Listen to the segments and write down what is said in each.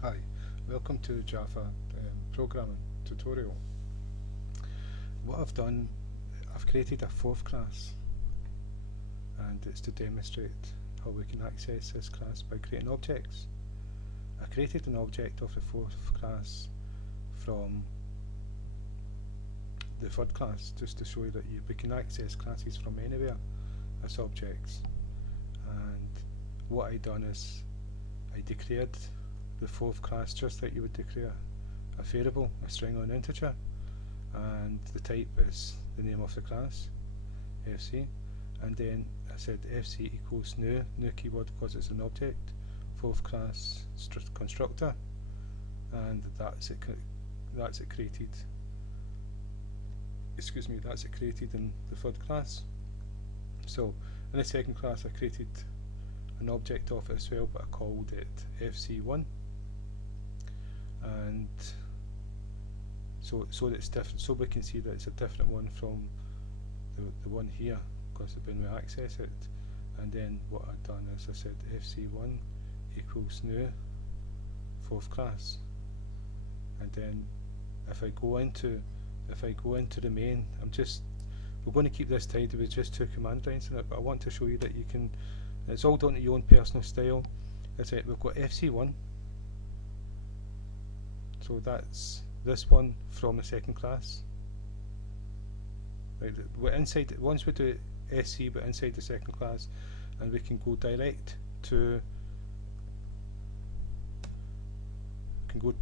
Hi, welcome to Java programming tutorial. What I've done, I've created a fourth class, and it's to demonstrate how we can access this class by creating objects. I created an object of the fourth class from the third class just to show you that we can access classes from anywhere as objects. And what I done is I declared the fourth class just like you would declare a variable, a string or an integer, and the type is the name of the class, fc, and then I said fc equals new keyword because it's an object, fourth class constructor, and that's it created. Excuse me, that's it created in the third class. So in the second class I created an object of it as well, but I called it fc1, and so it's different, so we can see that it's a different one from the one here, because when we access it. And then what I've done is I said fc1 equals new fourth class, and then if I go into the main, we're going to keep this tidy with just two command lines in it, but I want to show you that you can, it's all done to your own personal style. That's it, we've got fc1, so that's this one from the second class. Right, we're inside, once we do sc but inside the second class, and we can go direct to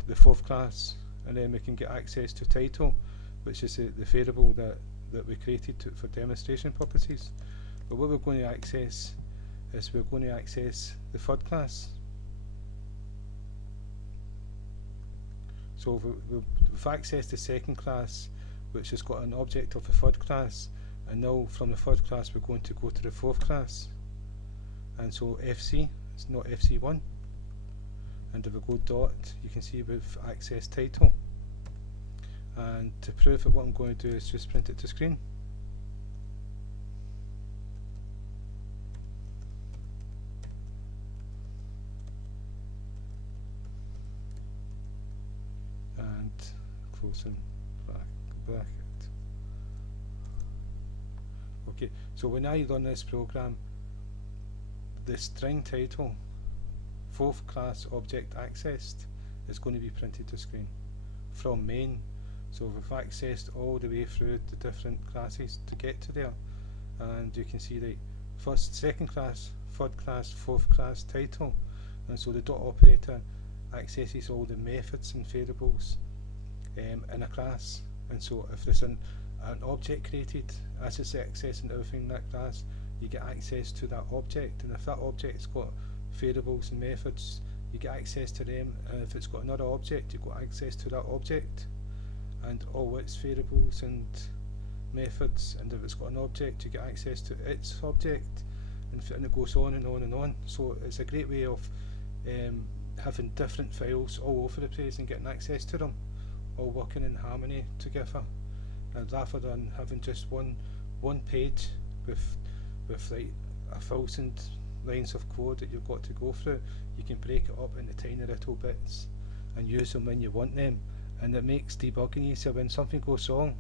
the fourth class, and then we can get access to title, which is the variable that we created for demonstration purposes. But what we're going to access is we're going to access the third class. So we've accessed the second class, which has got an object of the third class, and now from the third class we're going to go to the fourth class, and so fc, it's not fc1, and if we go dot, you can see we've accessed title. And to prove it, what I'm going to do is just print it to screen. And closing bracket. Okay, so when I run this program, the string title, fourth class object accessed, is going to be printed to screen from main. So we've accessed all the way through the different classes to get to there, and you can see the first, second class, third class, fourth class title, and so the dot operator accesses all the methods and variables in a class. And so if there's an object created, as it's accessing everything in that class, you get access to that object, and if that object's got variables and methods, you get access to them, and if it's got another object, you got access to that object and all its variables and methods, and if it's got an object, you get access to its object, and it goes on and on and on. So it's a great way of having different files all over the place and getting access to them, all working in harmony together, and rather than having just one page with like 1,000 lines of code that you've got to go through, you can break it up into tiny little bits and use them when you want them. And it makes debugging easier. When something goes wrong,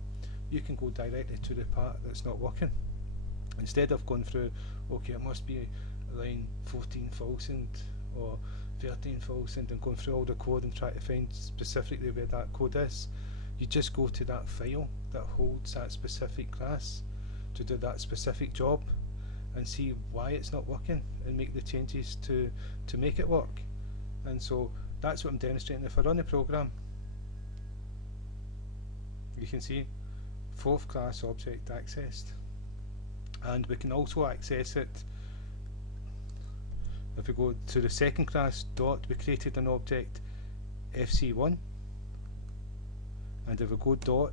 you can go directly to the part that's not working, instead of going through, okay, it must be line 14,000 or 13,000 and going through all the code and try to find specifically where that code is. You just go to that file that holds that specific class to do that specific job and see why it's not working and make the changes to make it work. And so that's what I'm demonstrating. If I run the program, you can see fourth class object accessed, and we can also access it if we go to the second class dot. We created an object fc1, and if we go dot,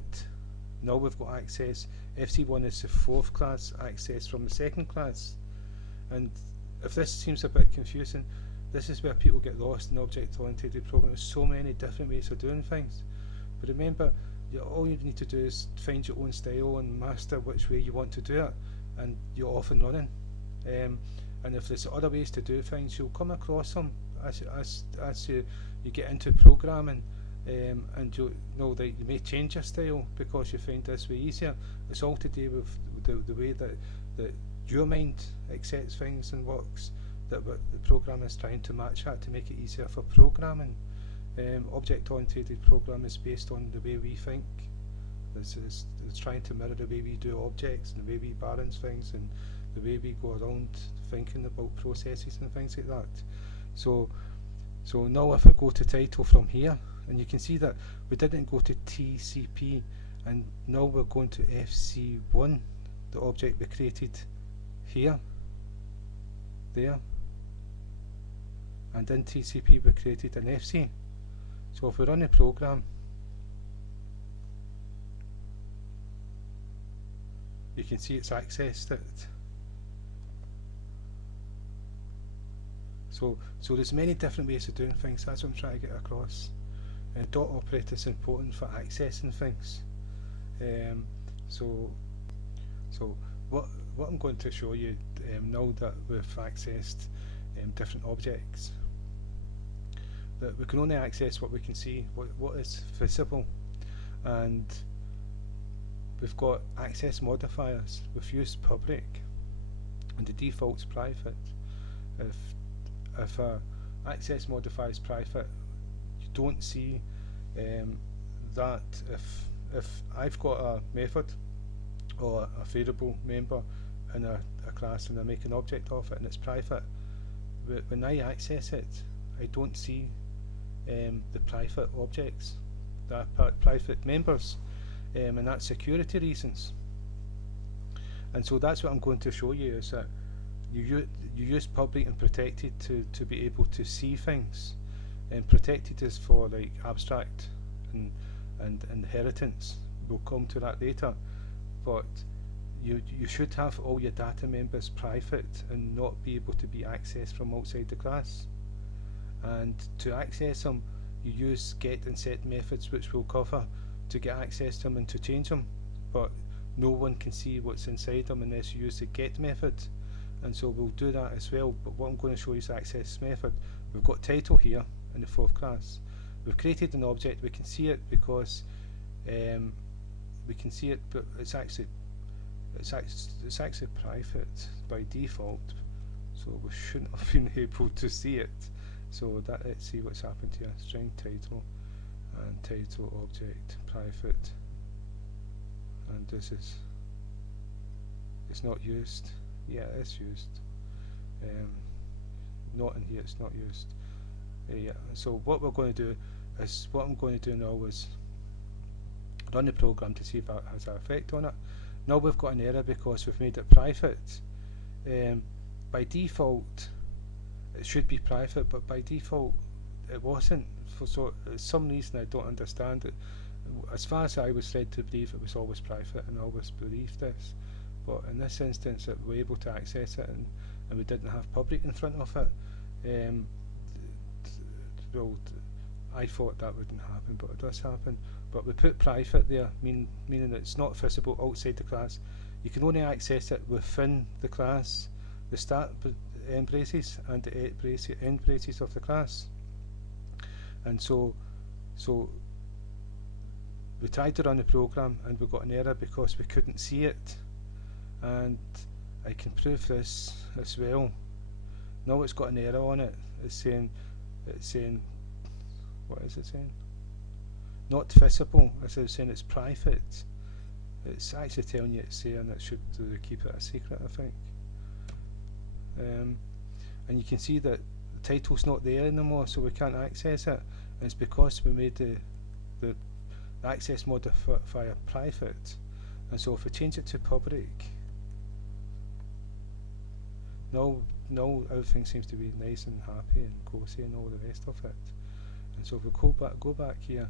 now we've got access. fc1 is the fourth class access from the second class. And if this seems a bit confusing, this is where people get lost in object-oriented programming. There's so many different ways of doing things, but remember, all you need to do is find your own style and master which way you want to do it, and you're off and running. And if there's other ways to do things, you'll come across them as you get into programming, and you know that you may change your style because you find this way easier. It's all to do with the way that your mind accepts things and works, that the program is trying to match that to make it easier for programming. Object-oriented programming is based on the way we think. It's trying to mirror the way we do objects and the way we balance things and the way we go around thinking about processes and things like that. So now if I go to title from here, and you can see that we didn't go to TCP, and now we're going to FC1, the object we created here, there, and in TCP we created an FC. So if we run a program, you can see it's accessed it. So there's many different ways of doing things. That's what I'm trying to get across. And dot operator is important for accessing things. So what I'm going to show you now that we've accessed different objects, that we can only access what we can see, what is visible, and we've got access modifiers. We've used public, and the default's private. If access modifier is private, you don't see that. If I've got a method or a variable member in a class and I make an object of it and it's private, when I access it, I don't see the private objects, the private members, and that's security reasons. And so that's what I'm going to show you, is that you use public and protected to be able to see things. And protected is for like abstract and inheritance. We'll come to that later, but you should have all your data members private and not be able to be accessed from outside the class. And to access them, you use get and set methods, which we'll cover, to get access to them and to change them, but no one can see what's inside them unless you use the get method. And so we'll do that as well, but what I'm going to show you is the access method. We've got title here in the fourth class. We've created an object. We can see it because we can see it, but it's actually private by default, so we shouldn't have been able to see it. So that, let's see what's happened here. String title and title object private, and this is, it's not used. Yeah, it's used. Not in here, it's not used. Yeah, so what we're going to do is, what I'm going to do now is run the program to see if that has an effect on it. Now we've got an error because we've made it private. By default it should be private, but by default it wasn't. For some reason I don't understand it. As far as I was led to believe, it was always private, and I always believed this. But in this instance, we were able to access it, and we didn't have public in front of it. Well, I thought that wouldn't happen, but it does happen. But we put private there, meaning that it's not visible outside the class. You can only access it within the class, the start braces and the end braces of the class. And so we tried to run the program and we got an error because we couldn't see it. And I can prove this as well. Now it's got an error on it. It's saying, what is it saying? Not visible. It's saying it's private. It's actually telling you it's saying it should keep it a secret, I think. And you can see that the title's not there anymore, so we can't access it. And it's because we made the access modifier private. And so if we change it to public, now everything seems to be nice and happy and cozy and all the rest of it. And so if we go back here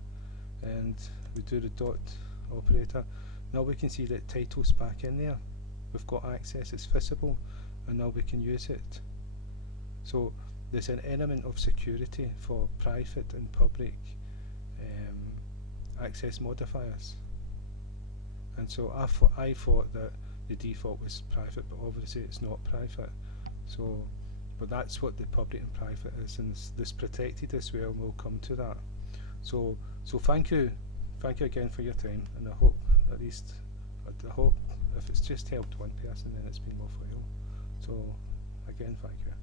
and we do the dot operator, now we can see that title's back in there. We've got access, it's visible, and now we can use it. So there's an element of security for private and public access modifiers. And so I thought that the default was private, but obviously it's not private. So but that's what the public and private is, and this protected as well, and we'll come to that. So thank you again for your time, and I hope at least, I hope if it's just helped one person, then it's been worthwhile. So again, thank you.